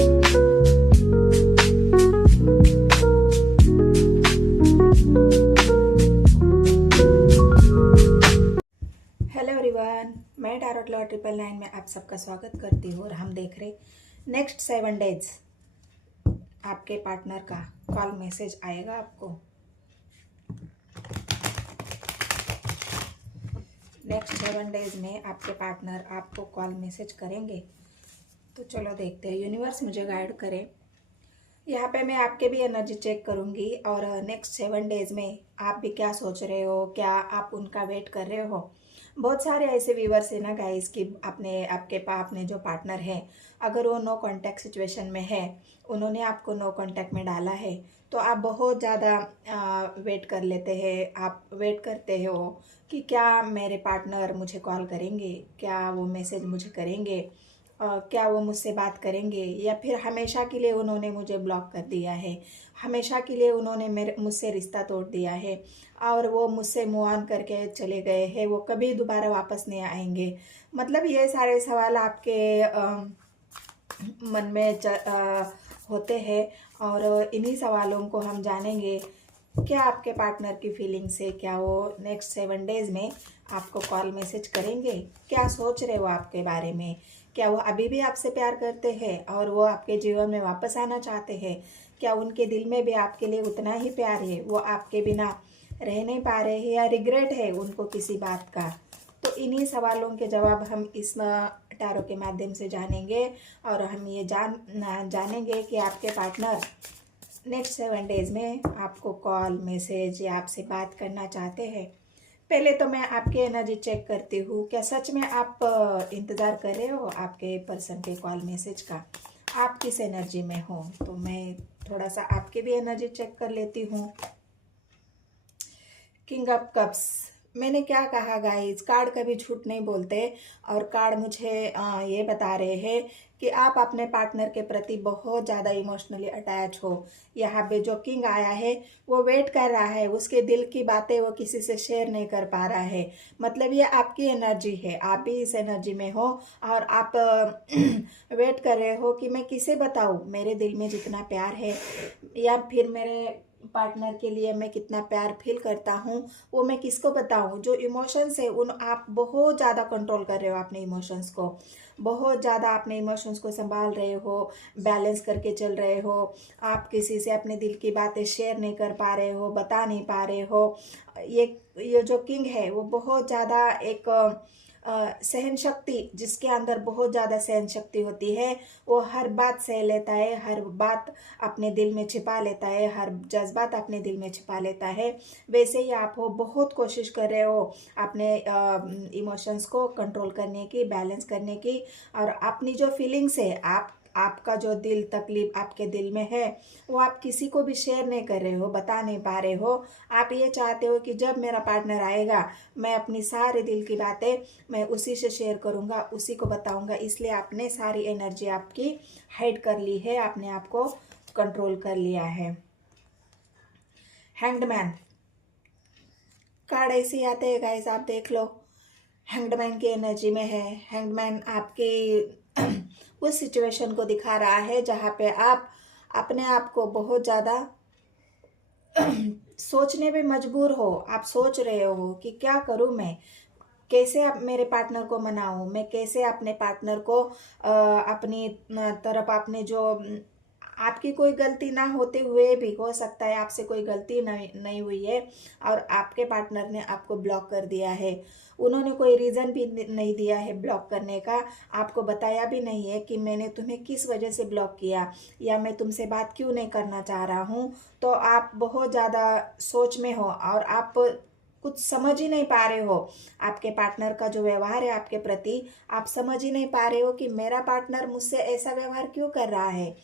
Hello everyone, मैं टारोट law 999 में आप सबका स्वागत करती हूँ। और हम देख रहे नेक्स्ट 7 डेज आपके पार्टनर का कॉल मैसेज आएगा आपको। नेक्स्ट 7 डेज में आपके पार्टनर आपको कॉल मैसेज करेंगे। तो चलो देखते हैं, यूनिवर्स मुझे गाइड करे। यहाँ पे मैं आपके भी एनर्जी चेक करूँगी और नेक्स्ट 7 डेज में आप भी क्या सोच रहे हो, क्या आप उनका वेट कर रहे हो। बहुत सारे ऐसे व्यूवर्स है ना गाइस कि आपने जो पार्टनर है, अगर वो नो कांटेक्ट सिचुएशन में है, उन्होंने आपको नो कांटेक्ट में डाला है, तो आप बहुत ज़्यादा वेट कर लेते हैं। आप वेट करते हो कि क्या मेरे पार्टनर मुझे कॉल करेंगे, क्या वो मैसेज मुझे करेंगे, क्या वो मुझसे बात करेंगे, या फिर हमेशा के लिए उन्होंने मुझे ब्लॉक कर दिया है, हमेशा के लिए उन्होंने मुझसे रिश्ता तोड़ दिया है और वो मुझसे मूव ऑन करके चले गए हैं, वो कभी दोबारा वापस नहीं आएंगे। मतलब ये सारे सवाल आपके मन में होते हैं और इन्हीं सवालों को हम जानेंगे। क्या आपके पार्टनर की फीलिंग्स है, क्या वो नेक्स्ट 7 डेज में आपको कॉल मैसेज करेंगे, क्या सोच रहे वो आपके बारे में, क्या वो अभी भी आपसे प्यार करते हैं और वो आपके जीवन में वापस आना चाहते हैं, क्या उनके दिल में भी आपके लिए उतना ही प्यार है, वो आपके बिना रह नहीं पा रहे हैं, या रिग्रेट है उनको किसी बात का। तो इन्हीं के जवाब हम इस टैरो के माध्यम से जानेंगे और हम ये जानेंगे कि आपके पार्टनर नेक्स्ट 7 डेज में आपको कॉल मैसेज या आपसे बात करना चाहते हैं। पहले तो मैं आपकी एनर्जी चेक करती हूँ, क्या सच में आप इंतज़ार कर रहे हो आपके पर्सन के कॉल मैसेज का, आप किस एनर्जी में हो। तो मैं थोड़ा सा आपकी भी एनर्जी चेक कर लेती हूँ। किंग ऑफ कप्स, मैंने क्या कहा गाइस, कार्ड कभी झूठ नहीं बोलते और कार्ड मुझे ये बता रहे हैं कि आप अपने पार्टनर के प्रति बहुत ज़्यादा इमोशनली अटैच हो। यहाँ पे जो किंग आया है वो वेट कर रहा है, उसके दिल की बातें वो किसी से शेयर नहीं कर पा रहा है। मतलब ये आपकी एनर्जी है, आप भी इस एनर्जी में हो और आप वेट कर रहे हो कि मैं किसे बताऊँ मेरे दिल में जितना प्यार है, या फिर मेरे पार्टनर के लिए मैं कितना प्यार फील करता हूँ वो मैं किसको बताऊँ। जो इमोशंस है उन आप बहुत ज़्यादा कंट्रोल कर रहे हो, अपने इमोशंस को बहुत ज़्यादा, अपने इमोशंस को संभाल रहे हो, बैलेंस करके चल रहे हो। आप किसी से अपने दिल की बातें शेयर नहीं कर पा रहे हो, बता नहीं पा रहे हो। ये जो किंग है वो बहुत ज़्यादा एक सहन शक्ति, जिसके अंदर बहुत ज़्यादा सहन शक्ति होती है, वो हर बात सह लेता है, हर बात अपने दिल में छिपा लेता है, हर जज्बात अपने दिल में छिपा लेता है। वैसे ही आप हो, बहुत कोशिश कर रहे हो अपने इमोशंस को कंट्रोल करने की, बैलेंस करने की, और अपनी जो फीलिंग्स है, आपका जो दिल तकलीफ आपके दिल में है वो आप किसी को भी शेयर नहीं कर रहे हो, बता नहीं पा रहे हो। आप ये चाहते हो कि जब मेरा पार्टनर आएगा मैं अपनी सारे दिल की बातें मैं उसी से शेयर करूँगा, उसी को बताऊँगा। इसलिए आपने सारी एनर्जी आपकी हाइड कर ली है, आपने आपको कंट्रोल कर लिया है। हैंग्ड कार्ड ऐसे ही आते हैं गाइस, आप देख लो। हैंग्ड की एनर्जी में है। हैंग्ड आपके उस सिचुएशन को दिखा रहा है जहाँ पे आप अपने आप को बहुत ज़्यादा सोचने पे मजबूर हो। आप सोच रहे हो कि क्या करूँ मैं, कैसे आप मेरे पार्टनर को मनाऊं, मैं कैसे अपने पार्टनर को अपनी तरफ, आपने जो आपकी कोई गलती ना होते हुए भी हो सकता है आपसे कोई गलती नहीं हुई है और आपके पार्टनर ने आपको ब्लॉक कर दिया है। उन्होंने कोई रीज़न भी नहीं दिया है ब्लॉक करने का, आपको बताया भी नहीं है कि मैंने तुम्हें किस वजह से ब्लॉक किया या मैं तुमसे बात क्यों नहीं करना चाह रहा हूँ। तो आप बहुत ज़्यादा सोच में हो और आप कुछ समझ ही नहीं पा रहे हो। आपके पार्टनर का जो व्यवहार है आपके प्रति, आप समझ ही नहीं पा रहे हो कि मेरा पार्टनर मुझसे ऐसा व्यवहार क्यों कर रहा है,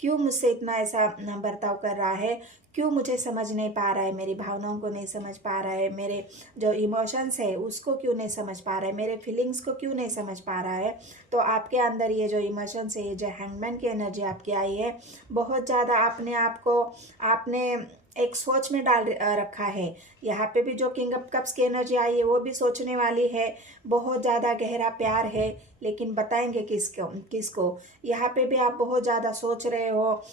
क्यों मुझसे इतना ऐसा बर्ताव कर रहा है, क्यों मुझे समझ नहीं पा रहा है, मेरी भावनाओं को नहीं समझ पा रहा है, मेरे जो इमोशंस है उसको क्यों नहीं समझ पा रहा है, मेरे फीलिंग्स को क्यों नहीं समझ पा रहा है। तो आपके अंदर ये जो इमोशंस है, ये जो हैंगमैन की एनर्जी आपकी आई है, बहुत ज़्यादा अपने आप को आपने एक सोच में डाल रखा है। यहाँ पे भी जो किंग ऑफ कप्स की एनर्जी आई है वो भी सोचने वाली है, बहुत ज़्यादा गहरा प्यार है, लेकिन बताएंगे किसको किसको। यहाँ पे भी आप बहुत ज़्यादा सोच रहे हो,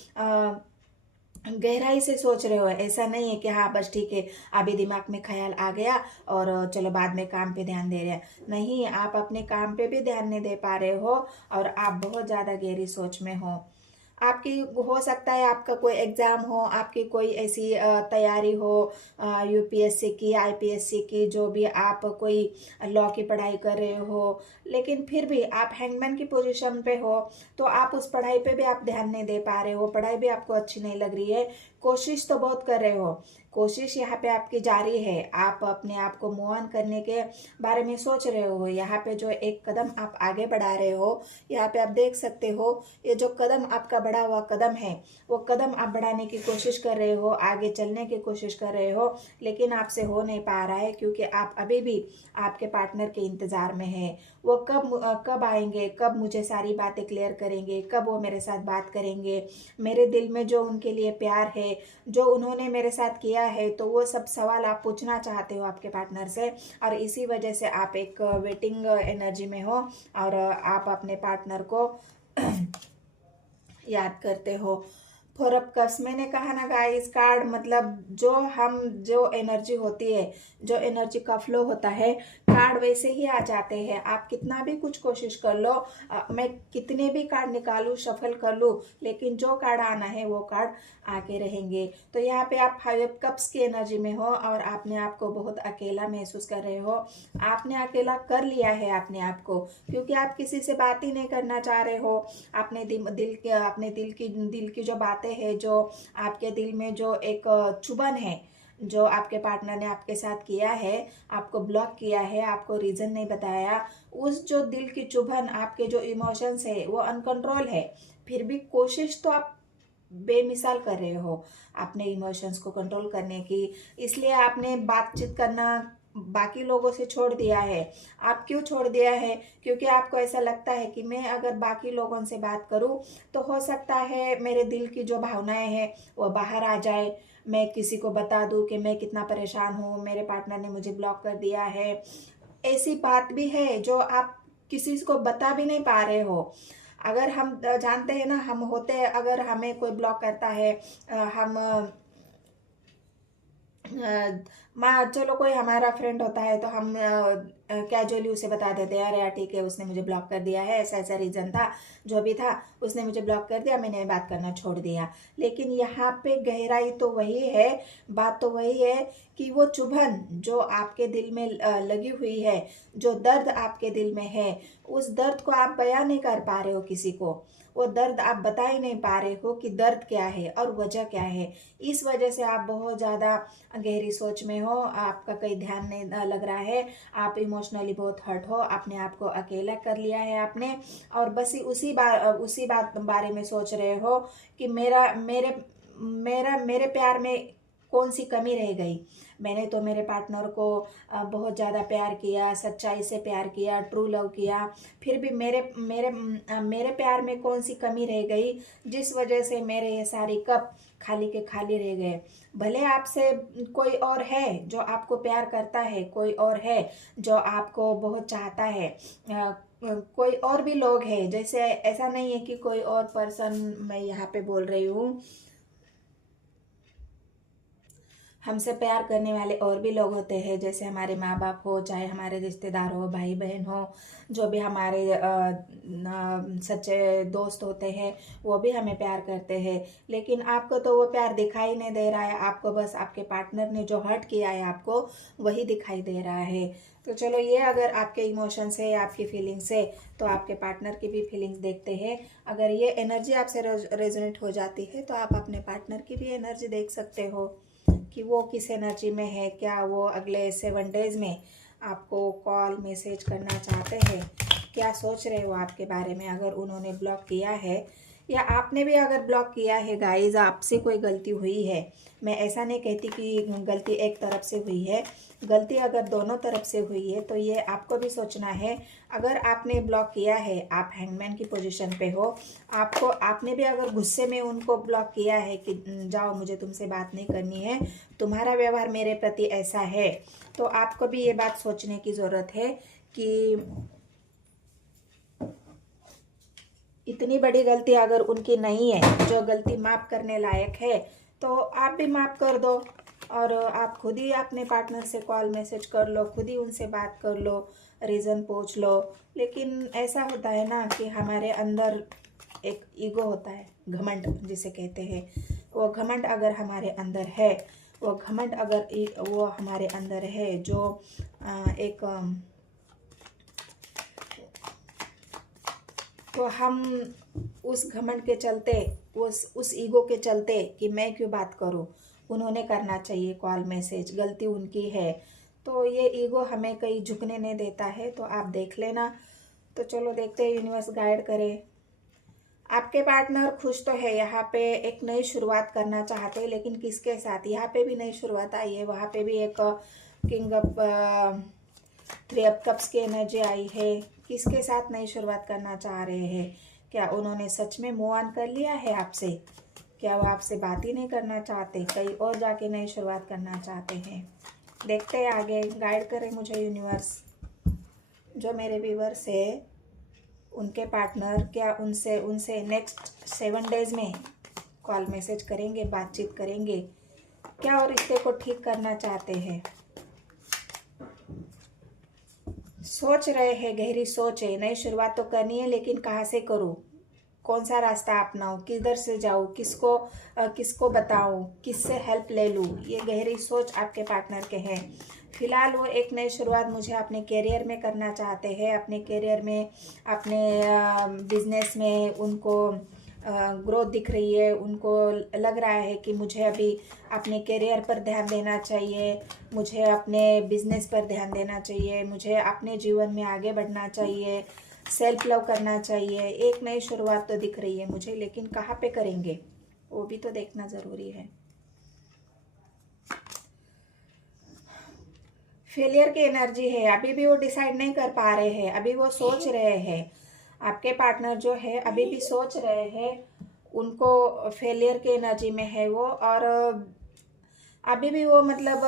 गहराई से सोच रहे हो। ऐसा नहीं है कि हाँ बस ठीक है अभी दिमाग में ख्याल आ गया और चलो बाद में काम पे ध्यान दे रहे हैं। नहीं, आप अपने काम पे भी ध्यान नहीं दे पा रहे हो और आप बहुत ज़्यादा गहरी सोच में हो। आपकी हो सकता है आपका कोई एग्ज़ाम हो, आपकी कोई ऐसी तैयारी हो, यूपीएससी की, आईपीएससी की, जो भी आप कोई लॉ की पढ़ाई कर रहे हो, लेकिन फिर भी आप हैंगमैन की पोजीशन पे हो, तो आप उस पढ़ाई पे भी आप ध्यान नहीं दे पा रहे हो, पढ़ाई भी आपको अच्छी नहीं लग रही है। कोशिश तो बहुत कर रहे हो, कोशिश यहाँ पे आपकी जारी है, आप अपने आप को मूव ऑन करने के बारे में सोच रहे हो। यहाँ पे जो एक कदम आप आगे बढ़ा रहे हो, यहाँ पे आप देख सकते हो, ये जो कदम आपका बढ़ा हुआ कदम है, वो कदम आप बढ़ाने की कोशिश कर रहे हो, आगे चलने की कोशिश कर रहे हो, लेकिन आपसे हो नहीं पा रहा है, क्योंकि आप अभी भी आपके पार्टनर के इंतज़ार में है। वो कब आएंगे, कब मुझे सारी बातें क्लियर करेंगे, कब वो मेरे साथ बात करेंगे, मेरे दिल में जो उनके लिए प्यार है, जो उन्होंने मेरे साथ किया है, तो वो सब सवाल आप पूछना चाहते हो आपके पार्टनर से, और इसी वजह से आप एक वेटिंग एनर्जी में हो और आप अपने पार्टनर को याद करते हो। फोर ऑफ कप्स, मैंने कहा ना गाइस, कार्ड मतलब जो एनर्जी होती है, जो एनर्जी का फ्लो होता है, कार्ड वैसे ही आ जाते हैं। आप कितना भी कुछ कोशिश कर लो, मैं कितने भी कार्ड निकालूं, शफल कर लूं, लेकिन जो कार्ड आना है वो कार्ड आके रहेंगे। तो यहाँ पे आप फाइव ऑफ कप्स की एनर्जी में हो और आपने आप को बहुत अकेला महसूस कर रहे हो। आपने अकेला कर लिया है अपने आप को, क्योंकि आप किसी से बात ही नहीं करना चाह रहे हो। अपने दिल की जो बातें हैं, जो आपके दिल में जो एक चुभन है, जो आपके पार्टनर ने आपके साथ किया है, आपको ब्लॉक किया है, आपको रीज़न नहीं बताया, उस जो दिल की चुभन, आपके जो इमोशंस है वो अनकंट्रोल है, फिर भी कोशिश तो आप बेमिसाल कर रहे हो अपने इमोशंस को कंट्रोल करने की। इसलिए आपने बातचीत करना बाकी लोगों से छोड़ दिया है। आप क्यों छोड़ दिया है? क्योंकि आपको ऐसा लगता है कि मैं अगर बाकी लोगों से बात करूं तो हो सकता है मेरे दिल की जो भावनाएं हैं वो बाहर आ जाए, मैं किसी को बता दूं कि मैं कितना परेशान हूं, मेरे पार्टनर ने मुझे ब्लॉक कर दिया है। ऐसी बात भी है जो आप किसी को बता भी नहीं पा रहे हो। अगर हम जानते हैं ना, हम होते हैं, अगर हमें कोई ब्लॉक करता है, हम माँ चलो कोई हमारा फ्रेंड होता है तो हम कैजुअली उसे बता देते हैं, अरे यार ठीक है उसने मुझे ब्लॉक कर दिया है, ऐसा ऐसा रीज़न था, जो भी था उसने मुझे ब्लॉक कर दिया, मैंने बात करना छोड़ दिया। लेकिन यहाँ पे गहराई तो वही है, बात तो वही है कि वो चुभन जो आपके दिल में लगी हुई है, जो दर्द आपके दिल में है, उस दर्द को आप बयां नहीं कर पा रहे हो किसी को। वो दर्द आप बता ही नहीं पा रहे हो कि दर्द क्या है और वजह क्या है। इस वजह से आप बहुत ज़्यादा गहरी सोच में हो, आपका कहीं ध्यान नहीं लग रहा है, आप इमोशनली बहुत हर्ट हो, अपने आप को अकेला कर लिया है आपने, और बस उसी बात बारे में सोच रहे हो कि मेरे प्यार में कौन सी कमी रह गई। मैंने तो मेरे पार्टनर को बहुत ज़्यादा प्यार किया, सच्चाई से प्यार किया, ट्रू लव किया, फिर भी मेरे प्यार में कौन सी कमी रह गई जिस वजह से मेरे ये सारी कप खाली के खाली रह गए। भले आपसे कोई और है जो आपको प्यार करता है, कोई और है जो आपको बहुत चाहता है, कोई और भी लोग हैं, जैसे ऐसा नहीं है कि कोई और पर्सन, मैं यहाँ पे बोल रही हूँ, हमसे प्यार करने वाले और भी लोग होते हैं, जैसे हमारे माँ बाप हो, चाहे हमारे रिश्तेदार हो, भाई बहन हो, जो भी हमारे सच्चे दोस्त होते हैं, वो भी हमें प्यार करते हैं। लेकिन आपको तो वो प्यार दिखाई नहीं दे रहा है, आपको बस आपके पार्टनर ने जो हर्ट किया है आपको वही दिखाई दे रहा है। तो चलो, ये अगर आपके इमोशंस है, आपकी फीलिंग्स है, तो आपके पार्टनर की भी फीलिंग्स देखते हैं। अगर ये एनर्जी आपसे रेजोनेट हो जाती है तो आप अपने पार्टनर की भी एनर्जी देख सकते हो कि वो किस एनर्जी में है, क्या वो अगले 7 डेज में आपको कॉल मैसेज करना चाहते हैं, क्या सोच रहे हो आपके बारे में, अगर उन्होंने ब्लॉक किया है। या आपने भी अगर ब्लॉक किया है गाइज, आपसे कोई गलती हुई है, मैं ऐसा नहीं कहती कि गलती एक तरफ से हुई है, गलती अगर दोनों तरफ से हुई है तो ये आपको भी सोचना है। अगर आपने ब्लॉक किया है, आप हैंगमैन की पोजीशन पे हो, आपने भी अगर गुस्से में उनको ब्लॉक किया है कि जाओ मुझे तुमसे बात नहीं करनी है, तुम्हारा व्यवहार मेरे प्रति ऐसा है, तो आपको भी ये बात सोचने की ज़रूरत है कि इतनी बड़ी गलती अगर उनकी नहीं है जो गलती माफ़ करने लायक है, तो आप भी माफ़ कर दो। और आप खुद ही अपने पार्टनर से कॉल मैसेज कर लो, खुद ही उनसे बात कर लो, रीज़न पूछ लो। लेकिन ऐसा होता है ना कि हमारे अंदर एक ईगो होता है, घमंड जिसे कहते हैं, वो घमंड अगर हमारे अंदर है, वो घमंड अगर वो हमारे अंदर है जो एक तो हम उस घमंड के चलते, उस ईगो के चलते कि मैं क्यों बात करूं, उन्होंने करना चाहिए कॉल मैसेज, गलती उनकी है, तो ये ईगो हमें कहीं झुकने नहीं देता है। तो आप देख लेना। तो चलो देखते हैं यूनिवर्स गाइड करे। आपके पार्टनर खुश तो है, यहाँ पे एक नई शुरुआत करना चाहते हैं, लेकिन किसके साथ? यहाँ पे भी नई शुरुआत आई है, वहाँ पे भी एक किंग ऑफ 3 ऑफ कप्स की एनर्जी आई है। किसके साथ नई शुरुआत करना चाह रहे हैं? क्या उन्होंने सच में मूव ऑन कर लिया है आपसे? क्या वो आपसे बात ही नहीं करना चाहते, कहीं और जाके नई शुरुआत करना चाहते हैं? देखते हैं आगे, गाइड करें मुझे यूनिवर्स। जो मेरे व्यूअर्स है, उनके पार्टनर क्या उनसे नेक्स्ट 7 डेज में कॉल मैसेज करेंगे, बातचीत करेंगे क्या, और रिश्ते को ठीक करना चाहते हैं? सोच रहे हैं, गहरी सोच है, नई शुरुआत तो करनी है, लेकिन कहाँ से करूँ, कौन सा रास्ता अपनाऊँ, किधर से जाऊँ, किसको बताऊँ, किससे हेल्प ले लूँ, ये गहरी सोच आपके पार्टनर के हैं। फिलहाल वो एक नई शुरुआत मुझे अपने करियर में करना चाहते हैं, अपने करियर में, अपने बिजनेस में उनको ग्रोथ दिख रही है, उनको लग रहा है कि मुझे अभी अपने करियर पर ध्यान देना चाहिए, मुझे अपने बिजनेस पर ध्यान देना चाहिए, मुझे अपने जीवन में आगे बढ़ना चाहिए, सेल्फ लव करना चाहिए। एक नई शुरुआत तो दिख रही है मुझे, लेकिन कहाँ पे करेंगे वो भी तो देखना ज़रूरी है। फेलियर की एनर्जी है, अभी भी वो डिसाइड नहीं कर पा रहे हैं, अभी वो सोच रहे हैं। आपके पार्टनर जो है अभी भी सोच रहे हैं, उनको फेलियर की एनर्जी में है वो, और अभी भी वो मतलब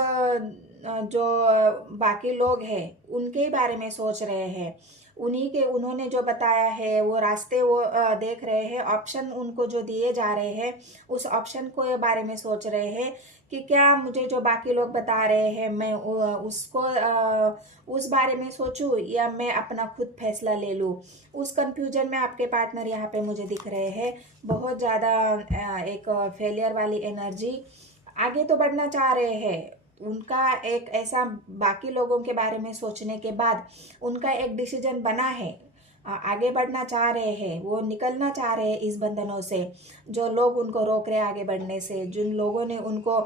जो बाकी लोग हैं उनके ही बारे में सोच रहे हैं, उन्होंने जो बताया है वो रास्ते वो देख रहे हैं, ऑप्शन उनको जो दिए जा रहे हैं उस ऑप्शन को बारे में सोच रहे हैं कि क्या मुझे जो बाकी लोग बता रहे हैं मैं उसको उस बारे में सोचूं या मैं अपना खुद फैसला ले लूं। उस कंफ्यूजन में आपके पार्टनर यहाँ पे मुझे दिख रहे हैं, बहुत ज़्यादा एक फेलियर वाली एनर्जी। आगे तो बढ़ना चाह रहे हैं, उनका एक ऐसा बाकी लोगों के बारे में सोचने के बाद उनका एक डिसीजन बना है, आगे बढ़ना चाह रहे हैं, वो निकलना चाह रहे हैं इस बंधनों से, जो लोग उनको रोक रहे हैं आगे बढ़ने से, जिन लोगों ने उनको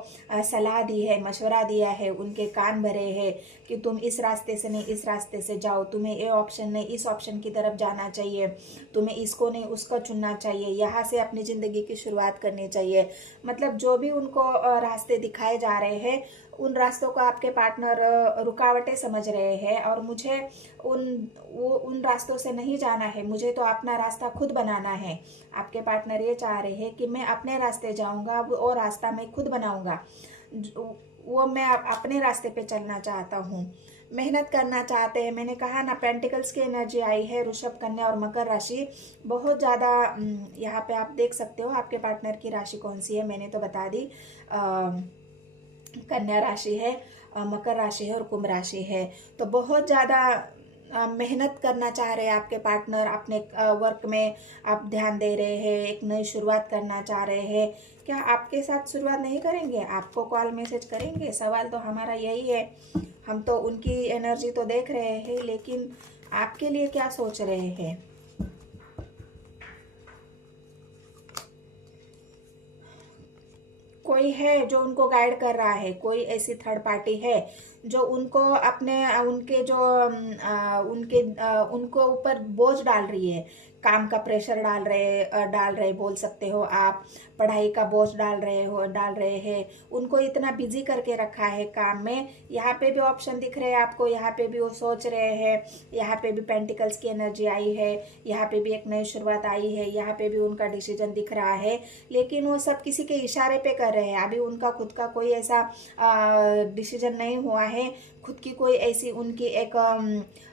सलाह दी है, मशवरा दिया है, उनके कान भरे हैं कि तुम इस रास्ते से नहीं इस रास्ते से जाओ, तुम्हें ये ऑप्शन नहीं इस ऑप्शन की तरफ जाना चाहिए, तुम्हें इसको नहीं उसको चुनना चाहिए, यहाँ से अपनी ज़िंदगी की शुरुआत करनी चाहिए। मतलब जो भी उनको रास्ते दिखाए जा रहे हैं, उन रास्तों को आपके पार्टनर रुकावटें समझ रहे हैं, और मुझे उन रास्तों से नहीं जाना है, मुझे तो अपना रास्ता खुद बनाना है। आपके पार्टनर ये चाह रहे हैं कि मैं अपने रास्ते जाऊंगा, वो रास्ता मैं खुद बनाऊंगा, वो मैं अपने रास्ते पे चलना चाहता हूँ, मेहनत करना चाहते हैं। मैंने कहा ना, पेंटिकल्स की एनर्जी आई है, वृषभ, कन्या और मकर राशि बहुत ज़्यादा। यहाँ पे आप देख सकते हो आपके पार्टनर की राशि कौन सी है, मैंने तो बता दी, कन्या राशि है, मकर राशि है और कुंभ राशि है। तो बहुत ज़्यादा मेहनत करना चाह रहे हैं आपके पार्टनर, अपने वर्क में आप ध्यान दे रहे हैं, एक नई शुरुआत करना चाह रहे हैं। क्या आपके साथ शुरुआत नहीं करेंगे, आपको कॉल मैसेज करेंगे? सवाल तो हमारा यही है। हम तो उनकी एनर्जी तो देख रहे हैं, लेकिन आपके लिए क्या सोच रहे हैं? कोई है जो उनको गाइड कर रहा है, कोई ऐसी थर्ड पार्टी है जो उनको उनके जो उनके उनको ऊपर बोझ डाल रही है, काम का प्रेशर डाल रहे बोल सकते हो आप, पढ़ाई का बोझ डाल रहे हैं, उनको इतना बिजी करके रखा है काम में। यहाँ पे भी ऑप्शन दिख रहे हैं आपको, यहाँ पे भी वो सोच रहे हैं, यहाँ पे भी पेंटिकल्स की एनर्जी आई है, यहाँ पे भी एक नई शुरुआत आई है, यहाँ पे भी उनका डिसीजन दिख रहा है, लेकिन वो सब किसी के इशारे पे कर रहे हैं। अभी उनका खुद का कोई ऐसा डिसीजन नहीं हुआ है, खुद की कोई ऐसी उनकी एक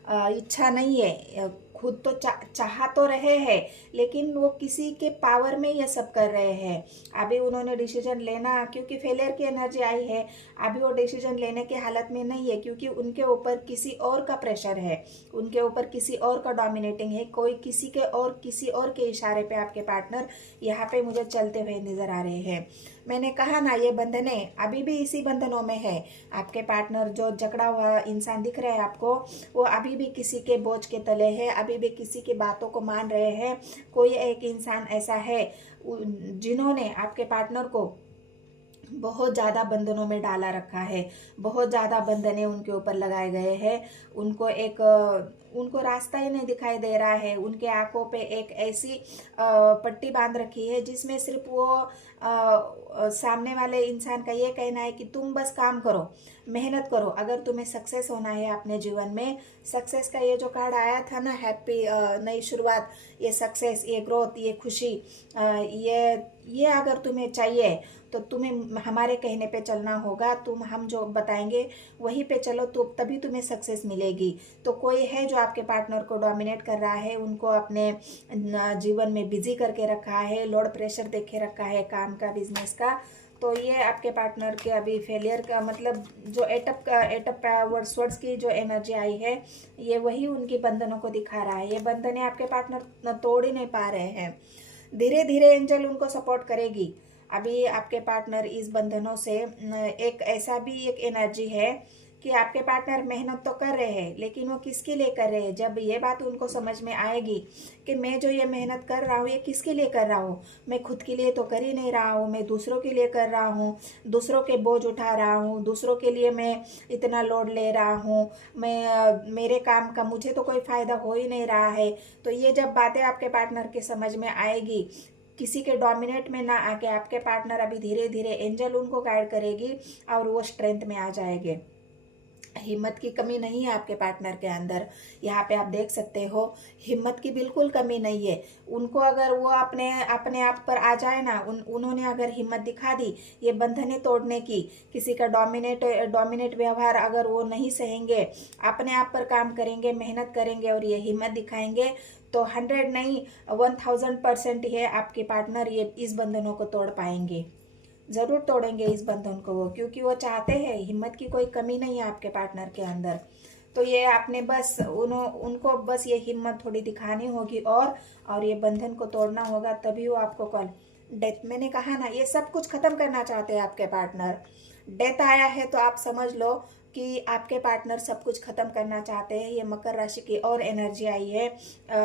इच्छा नहीं है। खुद तो चाह तो रहे हैं, लेकिन वो किसी के पावर में ये सब कर रहे हैं। अभी उन्होंने डिसीजन लेना, क्योंकि फेलियर की एनर्जी आई है, अभी वो डिसीजन लेने की हालत में नहीं है, क्योंकि उनके ऊपर किसी और का प्रेशर है, उनके ऊपर किसी और का डोमिनेटिंग है, कोई किसी और के इशारे पे आपके पार्टनर यहाँ पे मुझे चलते हुए नजर आ रहे हैं। मैंने कहा ना, ये बंधने अभी भी इसी बंधनों में है। आपके पार्टनर जो जकड़ा हुआ इंसान दिख रहा है आपको, वो अभी भी किसी के बोझ के तले है, अभी भी किसी की बातों को मान रहे हैं। कोई एक इंसान ऐसा है जिन्होंने आपके पार्टनर को बहुत ज़्यादा बंधनों में डाला रखा है, बहुत ज़्यादा बंधने उनके ऊपर लगाए गए हैं। उनको रास्ता ही नहीं दिखाई दे रहा है। उनके आंखों पे एक ऐसी पट्टी बांध रखी है जिसमें सिर्फ वो सामने वाले इंसान का ये कहना है कि तुम बस काम करो, मेहनत करो, अगर तुम्हें सक्सेस होना है अपने जीवन में। सक्सेस का ये जो कार्ड आया था ना, हैप्पी नई शुरुआत, ये सक्सेस, ये ग्रोथ, ये खुशी, ये अगर तुम्हें चाहिए तो तुम्हें हमारे कहने पे चलना होगा। हम जो बताएंगे वहीं पे चलो, तो तभी तुम्हें सक्सेस मिलेगी। तो कोई है जो आपके पार्टनर को डोमिनेट कर रहा है, उनको अपने जीवन में बिजी करके रखा है, लोड प्रेशर देके रखा है काम का, बिजनेस का। तो ये आपके पार्टनर के अभी फेलियर का मतलब जो एटअप वर्ड्स की जो एनर्जी आई है, ये वही उनकी बंधनों को दिखा रहा है। ये बंधनें आपके पार्टनर तोड़ ही नहीं पा रहे हैं। धीरे धीरे एंजल उनको सपोर्ट करेगी। अभी आपके पार्टनर इस बंधनों से एक ऐसा भी एक एनर्जी है कि आपके पार्टनर मेहनत तो कर रहे हैं, लेकिन वो किसके लिए कर रहे हैं। जब ये बात उनको समझ में आएगी कि मैं जो ये मेहनत कर रहा हूँ ये किसके लिए कर रहा हूँ, मैं खुद के लिए तो कर ही नहीं रहा हूँ, मैं दूसरों के लिए कर रहा हूँ, दूसरों के बोझ उठा रहा हूँ, दूसरों के लिए मैं इतना लोड ले रहा हूँ, मेरे काम का मुझे तो कोई फायदा हो ही नहीं रहा है। तो ये जब बातें आपके पार्टनर के समझ में आएगी, किसी के डोमिनेट में ना आके आपके पार्टनर अभी धीरे धीरे एंजल उनको गाइड करेगी और वो स्ट्रेंथ में आ जाएंगे। हिम्मत की कमी नहीं है आपके पार्टनर के अंदर। यहाँ पे आप देख सकते हो, हिम्मत की बिल्कुल कमी नहीं है उनको। अगर वो अपने आप पर आ जाए ना, उन्होंने अगर हिम्मत दिखा दी ये बंधनें तोड़ने की, किसी का डोमिनेट व्यवहार अगर वो नहीं सहेंगे, अपने आप पर काम करेंगे, मेहनत करेंगे और ये हिम्मत दिखाएंगे, तो 100 नहीं 1000% है आपके पार्टनर ये इस बंधनों को तोड़ पाएंगे। जरूर तोड़ेंगे इस बंधन को वो, क्योंकि वो चाहते हैं। हिम्मत की कोई कमी नहीं है आपके पार्टनर के अंदर। तो ये आपने बस उनको बस ये हिम्मत थोड़ी दिखानी होगी और ये बंधन को तोड़ना होगा, तभी वो आपको कॉल। डेथ, मैंने कहा ना, ये सब कुछ खत्म करना चाहते हैं आपके पार्टनर। डेथ आया है तो आप समझ लो कि आपके पार्टनर सब कुछ खत्म करना चाहते हैं। ये मकर राशि की और एनर्जी आई है,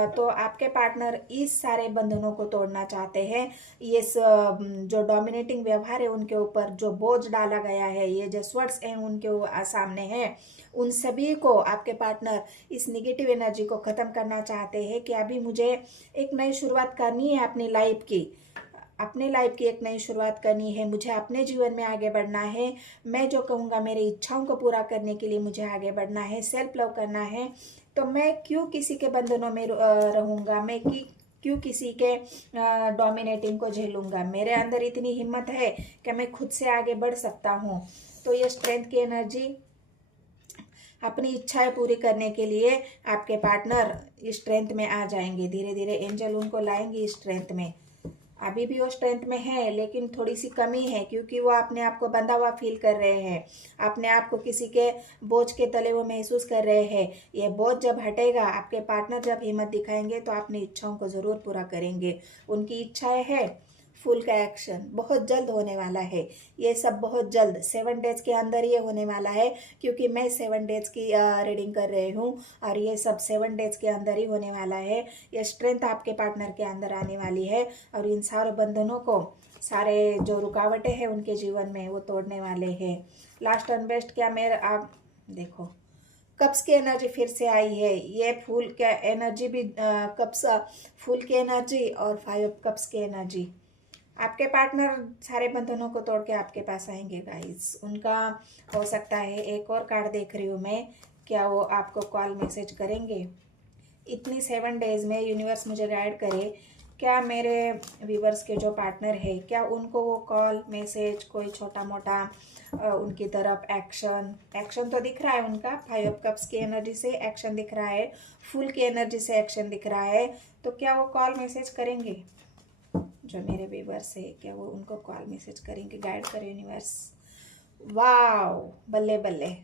तो आपके पार्टनर इस सारे बंधनों को तोड़ना चाहते हैं। ये जो डोमिनेटिंग व्यवहार है उनके ऊपर, जो बोझ डाला गया है, ये जो स्वर्ड्स हैं उनके सामने है, उन सभी को आपके पार्टनर इस निगेटिव एनर्जी को खत्म करना चाहते हैं कि अभी मुझे एक नई शुरुआत करनी है अपनी लाइफ की एक नई शुरुआत करनी है, मुझे अपने जीवन में आगे बढ़ना है। मैं जो कहूँगा, मेरी इच्छाओं को पूरा करने के लिए मुझे आगे बढ़ना है, सेल्फ लव करना है। तो मैं क्यों किसी के बंधनों में रहूँगा, मैं क्यों किसी के डोमिनेटिंग को झेलूँगा। मेरे अंदर इतनी हिम्मत है कि मैं खुद से आगे बढ़ सकता हूँ। तो ये स्ट्रेंथ की एनर्जी, अपनी इच्छाएं पूरी करने के लिए आपके पार्टनर स्ट्रेंथ में आ जाएंगे। धीरे धीरे एंजल उनको लाएंगे स्ट्रेंथ में। अभी भी वो स्ट्रेंथ में है, लेकिन थोड़ी सी कमी है, क्योंकि वो अपने आप को बंधा हुआ फील कर रहे हैं, अपने आप को किसी के बोझ के तले वो महसूस कर रहे हैं। ये बोझ जब हटेगा, आपके पार्टनर जब हिम्मत दिखाएंगे, तो अपनी इच्छाओं को ज़रूर पूरा करेंगे। उनकी इच्छाएं है, फुल का एक्शन बहुत जल्द होने वाला है। ये सब बहुत जल्द 7 डेज के अंदर ये होने वाला है, क्योंकि मैं 7 डेज की रीडिंग कर रही हूँ और ये सब 7 डेज के अंदर ही होने वाला है। ये स्ट्रेंथ आपके पार्टनर के अंदर आने वाली है और इन सारे बंधनों को, सारे जो रुकावटें हैं उनके जीवन में, वो तोड़ने वाले हैं। लास्ट एंड बेस्ट क्या, आप देखो, कप्स की एनर्जी फिर से आई है। ये फूल का एनर्जी भी कप्स फूल की एनर्जी और 5 ऑफ कप्स की एनर्जी। आपके पार्टनर सारे बंधनों को तोड़ के आपके पास आएंगे गाइस। उनका हो सकता है, एक और कार्ड देख रही हूँ मैं, क्या वो आपको कॉल मैसेज करेंगे इतनी 7 डेज में? यूनिवर्स मुझे गाइड करे, क्या मेरे व्यूवर्स के जो पार्टनर है, क्या उनको वो कॉल मैसेज कोई छोटा मोटा उनकी तरफ एक्शन तो दिख रहा है उनका। 5 ऑफ कप्स की एनर्जी से एक्शन दिख रहा है, फुल की एनर्जी से एक्शन दिख रहा है। तो क्या वो कॉल मैसेज करेंगे? जो मेरे व्यूवर्स है, क्या वो उनको कॉल मैसेज करेंगे? गाइड करें यूनिवर्स। वाओ, बल्ले बल्ले,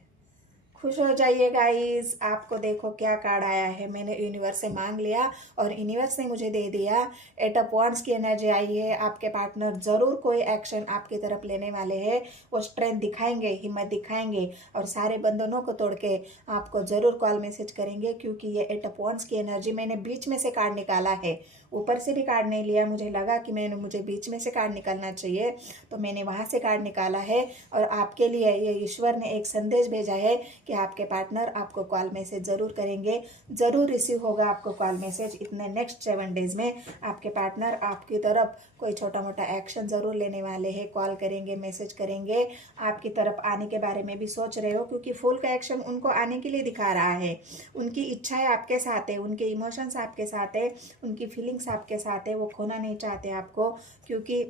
खुश हो जाइए गाइस। आपको देखो क्या कार्ड आया है, मैंने यूनिवर्स से मांग लिया और यूनिवर्स ने मुझे दे दिया। 8 ऑफ वांड्स की एनर्जी आई है। आपके पार्टनर जरूर कोई एक्शन आपकी तरफ लेने वाले हैं। वो स्ट्रेंथ दिखाएंगे, हिम्मत दिखाएंगे और सारे बंधनों को तोड़ के आपको जरूर कॉल मैसेज करेंगे, क्योंकि ये 8 ऑफ वांड्स की एनर्जी मैंने बीच में से कार्ड निकाला है। ऊपर से भी कार्ड नहीं लिया, मुझे लगा कि मुझे बीच में से कार्ड निकालना चाहिए, तो मैंने वहाँ से कार्ड निकाला है। और आपके लिए ये ईश्वर ने एक संदेश भेजा है कि आपके पार्टनर आपको कॉल मैसेज ज़रूर करेंगे, ज़रूर रिसीव होगा आपको कॉल मैसेज। इतने नेक्स्ट 7 डेज में आपके पार्टनर आपकी तरफ कोई छोटा मोटा एक्शन ज़रूर लेने वाले हैं, कॉल करेंगे, मैसेज करेंगे, आपकी तरफ आने के बारे में भी सोच रहे हो, क्योंकि फुल का एक्शन उनको आने के लिए दिखा रहा है। उनकी इच्छाएं आपके साथ है, उनके इमोशंस आपके साथ है, उनकी फीलिंग्स आपके साथ है। वो खोना नहीं चाहते आपको, क्योंकि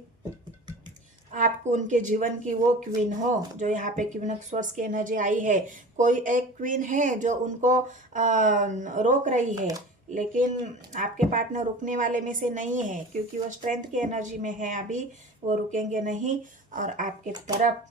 आपको उनके जीवन की वो क्वीन हो। जो यहाँ पे क्वीन ऑफ सोर्स की एनर्जी आई है, कोई एक क्वीन है जो उनको रोक रही है, लेकिन आपके पार्टनर रुकने वाले में से नहीं है, क्योंकि वो स्ट्रेंथ की एनर्जी में है अभी, वो रुकेंगे नहीं और आपके तरफ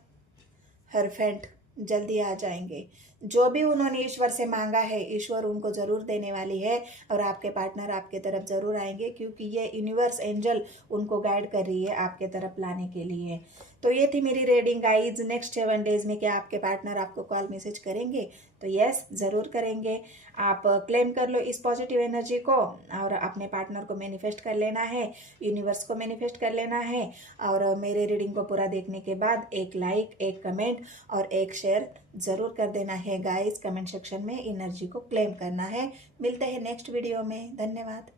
हरफेंट जल्दी आ जाएंगे। जो भी उन्होंने ईश्वर से मांगा है, ईश्वर उनको ज़रूर देने वाली है और आपके पार्टनर आपके तरफ ज़रूर आएंगे, क्योंकि ये यूनिवर्स एंजल उनको गाइड कर रही है आपके तरफ लाने के लिए। तो ये थी मेरी रीडिंग गाइज। नेक्स्ट 7 डेज में क्या आपके पार्टनर आपको कॉल मैसेज करेंगे? तो यस, ज़रूर करेंगे। आप क्लेम कर लो इस पॉजिटिव एनर्जी को और अपने पार्टनर को मैनिफेस्ट कर लेना है, यूनिवर्स को मैनिफेस्ट कर लेना है। और मेरे रीडिंग को पूरा देखने के बाद एक लाइक, एक कमेंट और एक शेयर ज़रूर कर देना है गाइस। कमेंट सेक्शन में एनर्जी को क्लेम करना है। मिलते हैं नेक्स्ट वीडियो में। धन्यवाद।